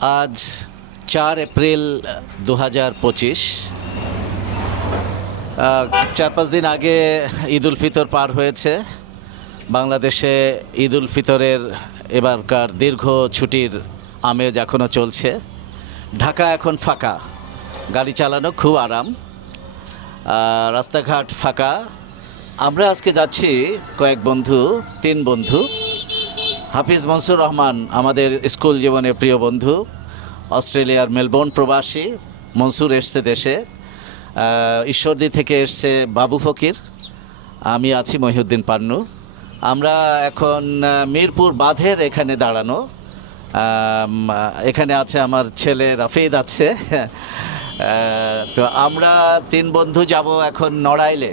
আজ চার এপ্রিল দু হাজার পঁচিশ। চার পাঁচ দিন আগে ঈদ উল ফিতর পার হয়েছে। বাংলাদেশে ঈদ উল ফিতরের এবারকার দীর্ঘ ছুটির আমেজ এখনও চলছে। ঢাকা এখন ফাঁকা। গাড়ি চালানো খুব আরাম। রাস্তাঘাট ফাঁকা। আমরা আজকে যাচ্ছি কয়েক বন্ধু, তিন বন্ধু। হাফিজ মনসুর রহমান, আমাদের স্কুল জীবনে প্রিয় বন্ধু, অস্ট্রেলিয়ার মেলবোর্ন প্রবাসী, মনসুর এসছে দেশে ঈশ্বরদী থেকে এসছে বাবু ফকির, আমি আছি মহিউদ্দিন পান্নু। আমরা এখন মিরপুর বাঁধের এখানে দাঁড়ানো এখানে আছে আমার ছেলে রাফিদ আছে তো আমরা তিন বন্ধু যাব এখন নড়াইলে।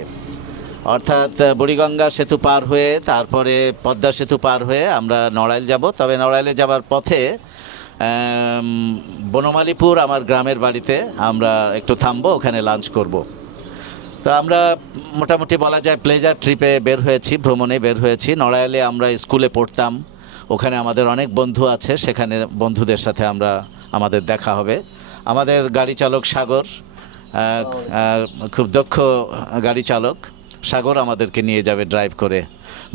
অর্থাৎ বুড়িগঙ্গা সেতু পার হয়ে, তারপরে পদ্মা সেতু পার হয়ে আমরা নড়াইল যাব। তবে নড়াইলে যাবার পথে বনমালীপুর আমার গ্রামের বাড়িতে আমরা একটু থামবো, ওখানে লাঞ্চ করব। তো আমরা মোটামুটি বলা যায় প্লেজার ট্রিপে বের হয়েছি, ভ্রমণে বের হয়েছি। নড়াইলে আমরা স্কুলে পড়তাম, ওখানে আমাদের অনেক বন্ধু আছে, সেখানে বন্ধুদের সাথে আমরা, আমাদের দেখা হবে। আমাদের গাড়ি চালক সাগর খুব দক্ষ গাড়ি চালক। সাগর আমাদেরকে নিয়ে যাবে ড্রাইভ করে।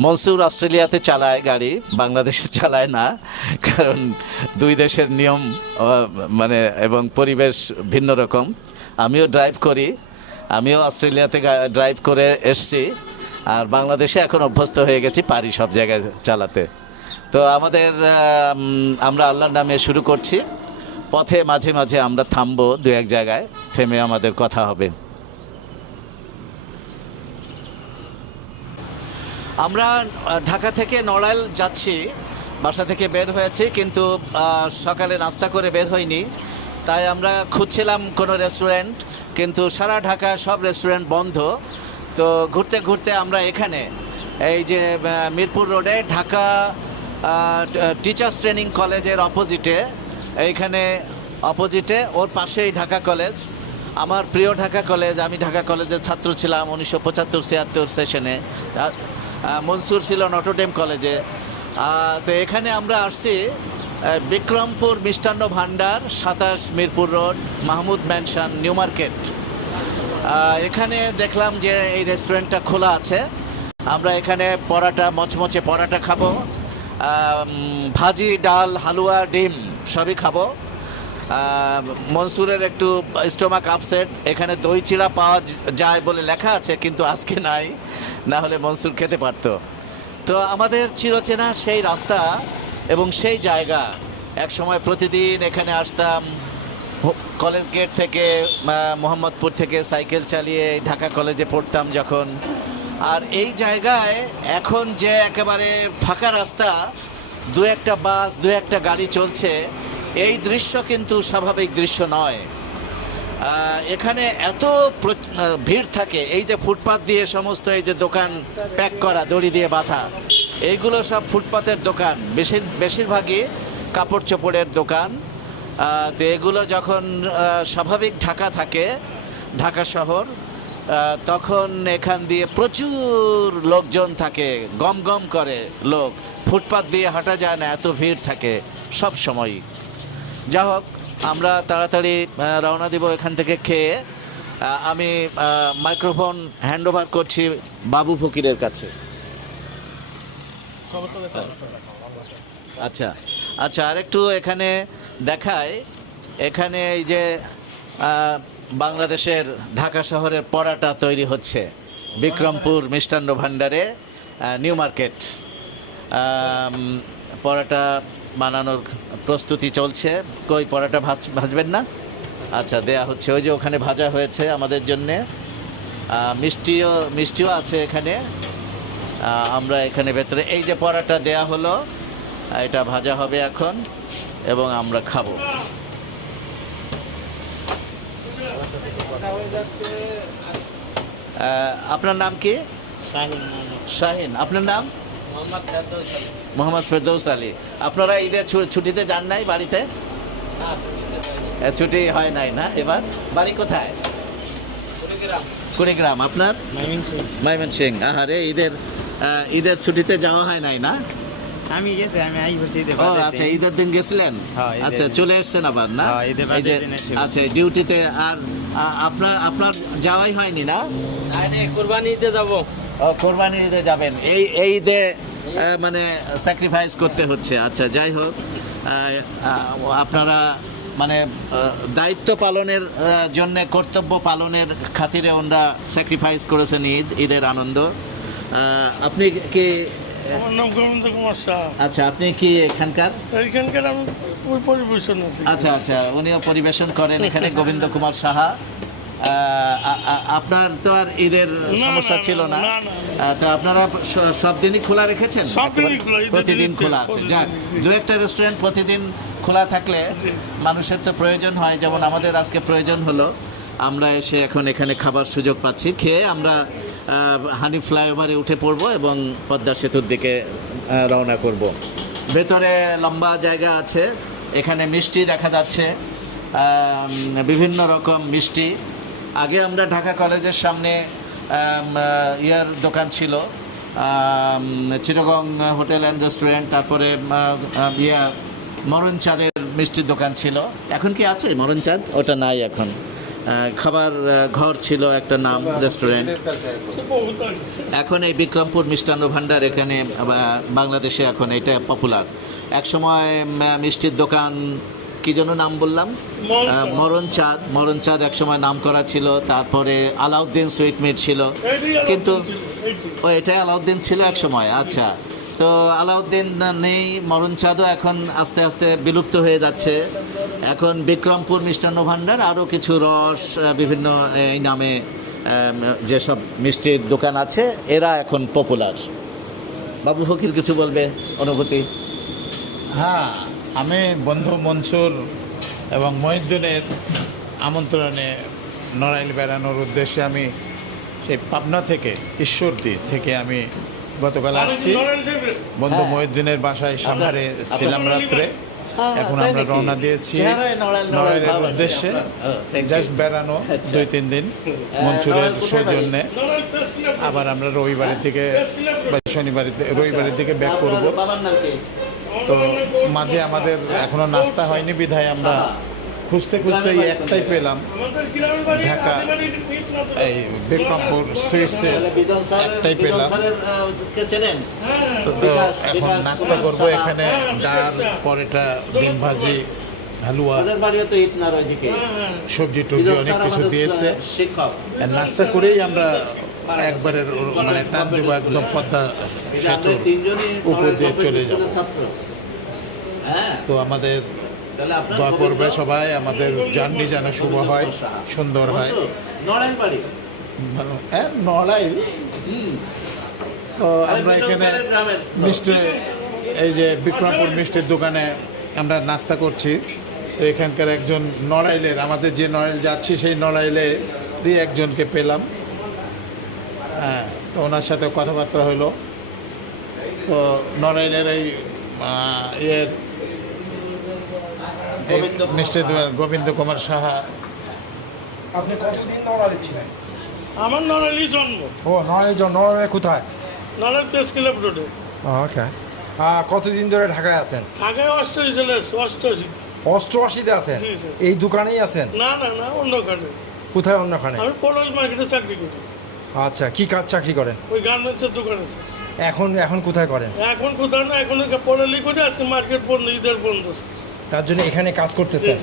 মনসুর অস্ট্রেলিয়াতে চালায় গাড়ি, বাংলাদেশে চালায় না, কারণ দুই দেশের নিয়ম মানে এবং পরিবেশ ভিন্ন রকম। আমিও ড্রাইভ করি, আমিও অস্ট্রেলিয়াতে ড্রাইভ করে এসছি, আর বাংলাদেশে এখন অভ্যস্ত হয়ে গেছি পারি সব জায়গায় চালাতে। তো আমাদের আমরা আল্লাহর নামে শুরু করছি। পথে মাঝে মাঝে আমরা থামবো দু এক জায়গায়, থেমে আমাদের কথা হবে। আমরা ঢাকা থেকে নড়াইল যাচ্ছি, বাসা থেকে বের হয়েছি, কিন্তু সকালে নাস্তা করে বের হইনি। তাই আমরা খুঁজছিলাম কোনো রেস্টুরেন্ট, কিন্তু সারা ঢাকা সব রেস্টুরেন্ট বন্ধ। তো ঘুরতে ঘুরতে আমরা এখানে, এই যে মিরপুর রোডে ঢাকা টিচার্স ট্রেনিং কলেজের অপোজিটে, এইখানে অপোজিটে, ওর পাশেই ঢাকা কলেজ। আমার প্রিয় ঢাকা কলেজ, আমি ঢাকা কলেজের ছাত্র ছিলাম উনিশশো পঁচাত্তর ছিয়াত্তর সেশনে। মনসুর ছিল নটরডেম কলেজে। তো এখানে আমরা আসছি বিক্রমপুর মিষ্টান্ন ভাণ্ডার সাতাশ Mirpur Road, Mahmud Mansion, New Market. এখানে দেখলাম যে এই রেস্টুরেন্টটা খোলা আছে। আমরা এখানে পরাটা, মচমচে পরাটা খাব। ভাজি, ডাল, হালুয়া, ডিম সবই খাব। মনসুরের একটু স্টোমাক আপসেট। এখানে দই চিড়া পাওয়া যায় বলে লেখা আছে, কিন্তু আজকে নাই। না হলে মনসুর খেতে পারতো। তো আমাদের চিরচেনা সেই রাস্তা এবং সেই জায়গা। এক সময় প্রতিদিন এখানে আসতাম কলেজ গেট থেকে মোহাম্মদপুর থেকে সাইকেল চালিয়ে ঢাকা কলেজে পড়তাম যখন। আর এই জায়গায় এখন যে একেবারে ফাঁকা রাস্তা, দু একটা বাস, দু একটা গাড়ি চলছে, এই দৃশ্য কিন্তু স্বাভাবিক দৃশ্য নয়। এখানে এত ভিড় থাকে, এই যে ফুটপাত দিয়ে সমস্ত এই যে দোকান প্যাক করা, দড়ি দিয়ে বাঁধা, এইগুলো সব ফুটপাতের দোকান বেশি বেশিরভাগই কাপড় চোপড়ের দোকান। তো এগুলো যখন স্বাভাবিক ঢাকা থাকে, ঢাকা শহর তখন এখান দিয়ে প্রচুর লোকজন থাকে, গম গম করে লোক। ফুটপাত দিয়ে হাঁটা যায় না, এত ভিড় থাকে, সব সময়ই। যা হোক আমরা তাড়াতাড়ি রওনা দিব এখান থেকে খেয়ে। আমি মাইক্রোফোন হ্যান্ড ওভার করছি বাবু ফকিরের কাছে। আচ্ছা আচ্ছা আরেকটু এখানে দেখায় এখানে এই যে বাংলাদেশের ঢাকা শহরের পরাটা তৈরি হচ্ছে। বিক্রমপুর মিষ্টান্ন ভাণ্ডারে নিউ মার্কেট। পরাটা বানানোর প্রস্তুতি চলছে। কই পরাটা ভাজ ভাজবেন না? আচ্ছা দেয়া হচ্ছে। ওই যে ওখানে ভাজা হয়েছে আমাদের জন্যে। মিষ্টিও মিষ্টিও আছে এখানে। আমরা এখানে ভেতরে এই যে পরাটা দেয়া হলো এটা ভাজা হবে এখন এবং আমরা খাব। আপনার নাম কি? শাহিন আপনার নাম? মোহাম্মদ ফেরদৌস আলী। আপনারা ঈদের ছুটিতে যান নাই বাড়িতে? ছুটি হয় নাই না এবার? বাড়ি কোথায়? কুড়িগ্রাম। আপনার? মাইমন সিং আহারে ঈদের ঈদের ছুটিতে যাওয়া হয় নাই না? আমি গেছি আমি আই বলছি ঈদে ও আচ্ছা ঈদের দিন গেছিলেন? হ্যাঁ, আচ্ছা চলে এসেছেন আবার না? হ্যাঁ, আচ্ছা ডিউটিতে আর আপনার আপনার যাওয়াই হয়নি না? আরে কোরবানি ঈদে যাব। ও কোরবানি ঈদে যাবেন। এই এই ঈদে মানে স্যাক্রিফাইস করতে হচ্ছে। আচ্ছা যাই হোক আপনারা মানে দায়িত্ব পালনের জন্য কর্তব্য পালনের খাতিরে ওনারা স্যাক্রিফাইস করেছেন ঈদ ঈদের আনন্দ। আপনি কি আচ্ছা আপনি কি এখানকার? আছি। আচ্ছা আচ্ছা উনিও পরিবেশন করেন এখানে গোবিন্দ কুমার সাহা। আপনার তো আর ঈদের সমস্যা ছিল না, তো আপনারা সব দিনই খোলা রেখেছেন? প্রতিদিন খোলা আছে। যাক দু একটা রেস্টুরেন্ট প্রতিদিন খোলা থাকলে মানুষের তো প্রয়োজন হয়। যেমন আমাদের আজকে প্রয়োজন হলো আমরা এসে এখন এখানে খাবার সুযোগ পাচ্ছি। খেয়ে আমরা হানি ফ্লাইওভারে উঠে পড়ব এবং পদ্মা সেতুর দিকে রওনা করব। ভেতরে লম্বা জায়গা আছে। এখানে মিষ্টি দেখা যাচ্ছে। বিভিন্ন রকম মিষ্টি। আগে আমরা ঢাকা কলেজের সামনে ইয়ার দোকান ছিল চিটাগং হোটেল অ্যান্ড রেস্টুরেন্ট, তারপরে ইয়া, মরণ চাঁদের মিষ্টির দোকান ছিল। এখন কি আছে মরণ চাঁদ? ওটা নাই এখন। খাবার ঘর ছিল একটা নাম, রেস্টুরেন্ট। এখন এই বিক্রমপুর মিষ্টান্ন ভাণ্ডার এখানে বাংলাদেশে এখন এটা পপুলার। এক সময় মিষ্টির দোকান কি যেন নাম বললাম? মরণ চাঁদ। মরণ চাঁদ। মরণ চাঁদ এক সময় নাম করা ছিল তারপরে আলাউদ্দিন সুইট মিট ছিল। কিন্তু ও এটাই আলাউদ্দিন ছিল এক সময় আচ্ছা। তো আলাউদ্দিন নেই মরণ চাঁদও এখন আস্তে আস্তে বিলুপ্ত হয়ে যাচ্ছে। এখন বিক্রমপুর মিষ্টান্ন ভাণ্ডার আরও কিছু রস বিভিন্ন এই নামে যেসব মিষ্টির দোকান আছে এরা এখন পপুলার বাবু ফকির কিছু বলবে অনুভূতি? হ্যাঁ। আমি বন্ধু মনসুর এবং মহিউদ্দিনের আমন্ত্রণে নড়াইল বেড়ানোর উদ্দেশ্যে আমি সেই পাবনা থেকে ঈশ্বরদী থেকে আমি গতকাল আসছি। বন্ধু হ্যাঁ। মহিউদ্দিনের বাসায় সাভারে ছিলাম রাত্রে। এখন আমরা রওনা দিয়েছি নড়াইলের উদ্দেশ্যে। হ্যাঁ. জাস্ট বেড়ানো আচ্ছা। দুই তিন দিন মনসুরের সৌজন্যে। আবার আমরা রবিবারের দিকে শনিবারের রবিবারের দিকে ব্যাক করব। তো মাঝে আমাদের এখনও নাস্তা হয়নি, বিধায় আমরা খুঁজতে খুঁজতে এই একটাই পেলাম ঢাকা। এই বিক্রমপুর স্যারের একটাই পেলাম তো এখন নাস্তা করব এখানে, ডাল। পরোটা, ডিম ভাজি, হালুয়া, সবজি টবজি অনেক কিছু দিয়েছে নাস্তা করেই আমরা একবারে মানে টান দেবো একদম পদ্মা সেতুর উপর দিয়ে চলে যাব। হ্যাঁ। তো আমাদের দোয়া করবে সবাই আমাদের জার্নি যেন শুভ হয় সুন্দর হয়। নড়াইল হ্যাঁ নড়াইল। তো আমরা এখানে। মিষ্টি এই যে বিক্রমপুর মিষ্টির দোকানে আমরা নাস্তা করছি। তো এখানকার একজন নড়াইলের আমাদের যে নড়াইল যাচ্ছি সেই নড়াইলেরই একজনকে পেলাম। তো ওনার সাথে কথাবার্তা হলো তো নড়াইলের এই ইয়ের এই গোবিন্দ কুমার সাহা। আপনি কতদিন নড়াইলে ছিলেন? আমার নড়াইলই জন্ম। ও নড়াইল নড়াইলে কোথায়? নড়াইল প্রেস ক্লাব রোডে। ওকে। কতদিন ধরে ঢাকায় আছেন? আগে অষ্টআশি চলে এসছে অষ্টআশি। অষ্টআশিতে আছেন? এই দোকানেই আছেন? না না না অন্য কোথায় অন্যখানে আমি পলাশ মার্কেটে চাকরি করি। আচ্ছা কি কাজ চাকরি করেন? ওই গার্মেন্টসের দোকান আছে। এখন এখন কোথায় করেন? এখন কোথায় না এখন পড়ালি করে আজকে মার্কেট বন্ধ ঈদের বন্ধ তার জন্য এখানে কাজ করতেছেন?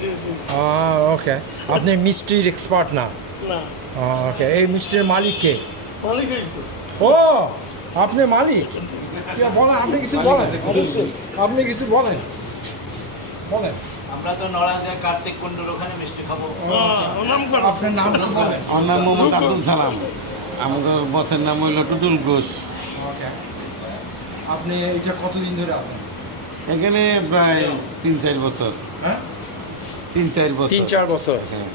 ওকে। আপনি মিষ্টির এক্সপার্ট না? না। ওকে। এই মিষ্টির মালিক কে? ও আপনি মালিক? কি বলেন আপনি কিছু বলেন। আপনি কিছু বলেন। বলেন। আমরা তো নড়াইল কার্তিক কুণ্ডুর ওখানে মিষ্টি খাব। আপনার নাম আমার নাম মোহাম্মদ আব্দুল সালাম। আমাদের বসের নাম হইল টুটুল ঘোষ। আপনি এটা কতদিন ধরে আছেন? এখানে প্রায় তিন চার বছর। হ্যাঁ? তিন চার বছর। তিন চার বছর? হ্যাঁ।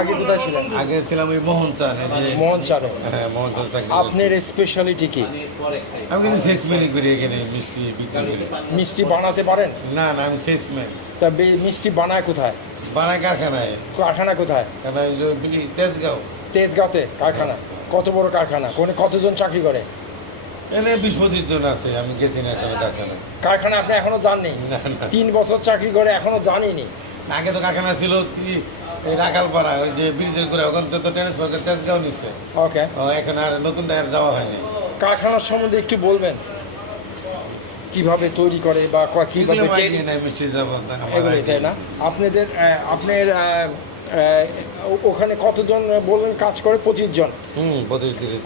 আগে কোথায় ছিলেন? আগে ছিলাম ওই মোহন চান যে মোহন চারে হ্যাঁ মোহন চান আপনার স্পেশালিটি কি? আমি এখানে সেলসম্যানই করি এখানে মিষ্টি মিষ্টি বানাতে পারেন? না না আমি সেলসম্যান তা মিষ্টি বানায় কোথায়? বানাই কারখানায়। কারখানা কোথায়? তেজগাঁও। তেজগাঁতে কারখানা। কত বড় কারখানা? কোনে কতজন চাকরি করে? এনে বিশ পঁচিশ জন আছে আমি গেছি না এখনও কারখানা কারখানা আপনি এখনও জাননি? তিন বছর চাকরি করে এখনও জানিনি আগে তো কারখানা ছিল রাখালপাড়া ওই যে ব্রিজের করে ওখান থেকে তো ট্রান্সফার করে নিচ্ছে ওকে। ও এখন আর নতুন আর যাওয়া হয়নি। কারখানার সম্বন্ধে একটু বলবেন। কীভাবে তৈরি করে বা কীভাবে তাই না? আপনাদের আপনার ওখানে কতজন বলবেন কাজ করে? পঁচিশ জন।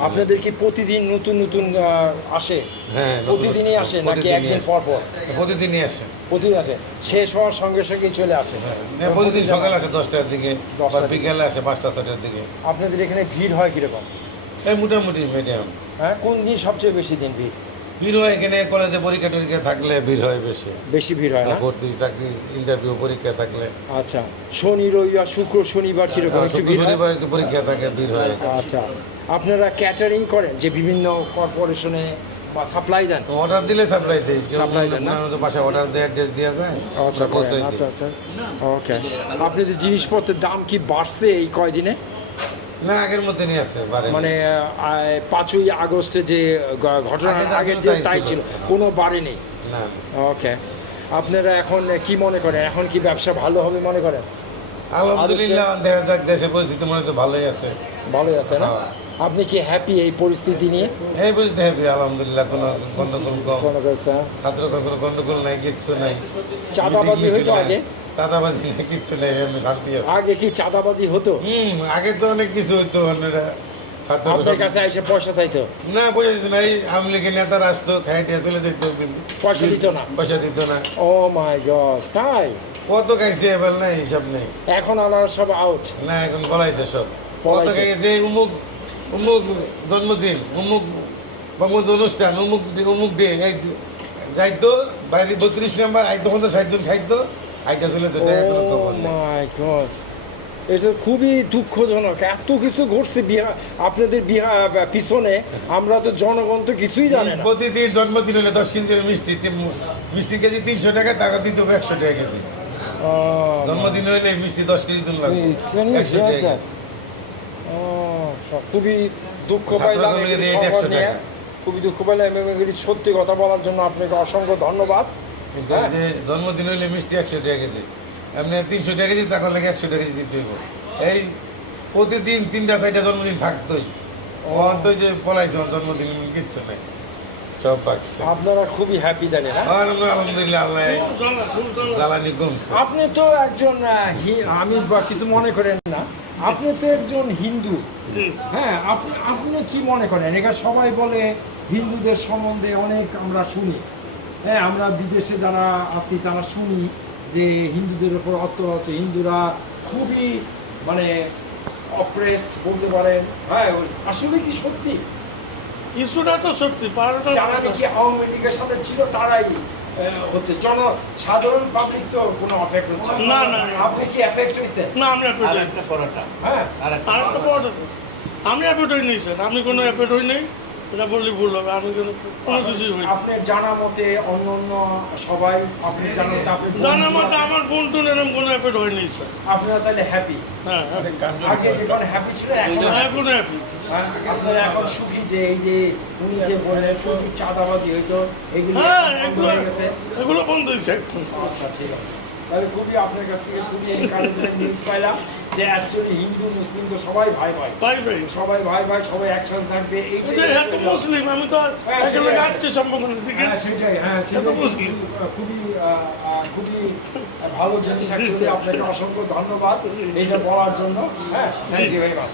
আপনাদের কি প্রতিদিন নতুন নতুন আসে? হ্যাঁ প্রতিদিনই আসে নাকি একদিন পর পর? প্রতিদিনই আসে। প্রতিদিন আসে। শেষ হওয়ার সঙ্গে সঙ্গে চলে আসে। হ্যাঁ, প্রতিদিন সকালে আসে দশটার দিকে বিকেলে আসে পাঁচটা ছটার দিকে। আপনাদের এখানে ভিড় হয় কীরকম? মোটামুটি মিডিয়াম হ্যাঁ কোন দিন সবচেয়ে বেশি দিন ভিড়? ভিড় হয় এখানে কলেজে পরীক্ষা টরীক্ষা থাকলে ভিড় হয় বেশি। বেশি ভিড় হয় না? ভর্তি চাকরি ইন্টারভিউ পরীক্ষা থাকলে। আচ্ছা শনি রবিবার শুক্র শনিবার কীরকম? একটু ভিড় শনিবার একটু পরীক্ষা থাকে ভিড় হয়। আচ্ছা আপনারা ক্যাটারিং করেন যে বিভিন্ন কর্পোরেশনে বা সাপ্লাই দেন? অর্ডার দিলে সাপ্লাই Supply দেন না? অর্ডার দেয় অ্যাড্রেস দেওয়া যায় আচ্ছা। আচ্ছা আচ্ছা। ওকে আপনাদের জিনিসপত্রের দাম কি বাড়ছে এই কয়দিনে? না আগের মধ্যে নিয়ে মানে পাঁচই আগস্টে যে ঘটনা আগে যা তাই ছিল। কোনো বাড়েনি না ওকে। আপনারা এখন কি মনে করেন? এখন কি ব্যবসা ভালো হবে মনে করেন? আলহামদুলিল্লাহ দেখা যাক দেশের পরিস্থিতি মনে তো ভালোই আছে। ভালোই আছে না? হ্যাঁ। আপনি কি হ্যাপি এই পরিস্থিতি নিয়ে? এই পরিস্থিতি হ্যাপি আলহামদুলিল্লাহ কোনো গন্ডগোল ছাত্র কোনো গন্ডগোল নাই কিচ্ছু নাই। চাঁদাবাজি হইতো আগে? চাঁদাবাজি কিচ্ছু নেই এমনি শান্তি আছে। আগে কি চাঁদাবাজি হতো? হুম আগে তো অনেক কিছু হইতো অন্যরা আপনার কাছে এসে পয়সা চাইতো? না পয়সা দিত না এই লীগের নেতারা আসতো খাইটিয়া চলে যেত পয়সা দিত না? পয়সা দিত না। ও মাই গড তাই? কত খাইছে এবার নাই হিসাব নেই। এখন আলাদা সব আউট না এখন বলাইছে সব। কত। খাইছে উমুক উমুক জন্মদিন উমুক বঙ্গবন্ধু অনুষ্ঠান উমুক উমুক ডে যাইতো বাইরে বত্রিশ নাম্বার আইতো পঞ্চাশ ষাট জন খাইতো আইটা চলে তো কোনো খবর মাই গড এটা খুবই দুঃখজনক। এত কিছু ঘটছে বিহার আপনাদের বিহার পিছনে। আমরা তো জনগণ তো কিছুই জানে না। প্রতিদিন জন্মদিন হলে দশ কেজি মিষ্টি মিষ্টি কেজি তিনশো টাকা টাকা দিতে হবে একশো টাকা কেজি। আহ, জন্মদিন হলে মিষ্টি দশ কেজি তুল লাগবে। ও, খুবই দুঃখ পাইলাম দলের এগুলি rate সংবাদ 100 নিয়ে। টাকা। খুবই দুঃখ পাইলাম সত্যি কথা বলার জন্য আপনাকে অসংখ্য ধন্যবাদ। কিন্তু হ্যাঁ। যে জন্মদিন হইলে মিষ্টি একশো টাকা কেজি এমনি তিনশো টাকা কেজি তখন লাগে একশো টাকা কেজি দিতে হইব। এই প্রতিদিন তিনটা চারটা জন্মদিন থাকতোই। অন্ত যে পলাইছে জন্মদিন কিচ্ছু নাই। সব পাকছে আপনারা খুবই হ্যাপি জানেন না আলহামদুলিল্লাহ আল্লাহ। জ্বালানি কমছে। আপনি তো একজন আমি বা কিছু মনে করেন না আপনি তো একজন হিন্দু। হ্যাঁ আপনি আপনি কি মনে করেন? এটা সবাই বলে হিন্দুদের সম্বন্ধে অনেক আমরা শুনি। হ্যাঁ আমরা বিদেশে যারা আছি তারা শুনি যে হিন্দুদের উপর অত্যাচার হচ্ছে। হিন্দুরা খুবই মানে অপ্রেসড বলতে পারেন। হ্যাঁ আসলে কি সত্যি? কিছুটা তো সত্যি যারা নাকি আওয়ামী লীগের সাথে ছিল তারাই হচ্ছে জন সাধারণ পাবলিক তো কোনো হচ্ছে না, না, না। আপনি কি এফেক্ট হয়েছেন না হ্যাঁ। অ্যাপেট হই নাই স্যার। আমি কোনো অ্যাপেট হই নাই। এটা বললে ভুল হবে আমি কোনো কোনো কিছুই হই আপনার জানা মতে অন্য অন্য সবাই আপনি জানা মতে আপনি জানা মতো আমার বোন টোন এরকম কোনো অ্যাপেট হয় নাই স্যার। আপনারা তাহলে হ্যাপি হ্যাঁ আগে যেখানে হ্যাপি ছিল এখন হ্যাঁ কোনো হ্যাপি হ্যাঁ, আপনারা এখন সুখী যে এই যে উনি যে বললেন প্রচুর চাঁদাবাজি হইতো এগুলি হ্যাঁ হয়ে এগুলো বন্ধ হয়েছে আচ্ছা ঠিক আছে। তাহলে খুবই আপনার কাছ থেকে খুবই এনকারেজমেন্ট নিউজ পাইলাম যে অ্যাকচুয়ালি হিন্দু মুসলিম তো সবাই ভাই ভাই। ভাই ভাই। সবাই ভাই ভাই সবাই একসাথে থাকবে এই এই যে এত মুসলিম আমি তো হ্যাঁ। আজকে সম্পর্ক নিয়েছি হ্যাঁ সেটাই হ্যাঁ মুসলিম। খুবই খুবই ভালো জিনিস আপনাকে অসংখ্য ধন্যবাদ। এইটা বলার জন্য। হ্যাঁ থ্যাংক ইউ ভেরি মাচ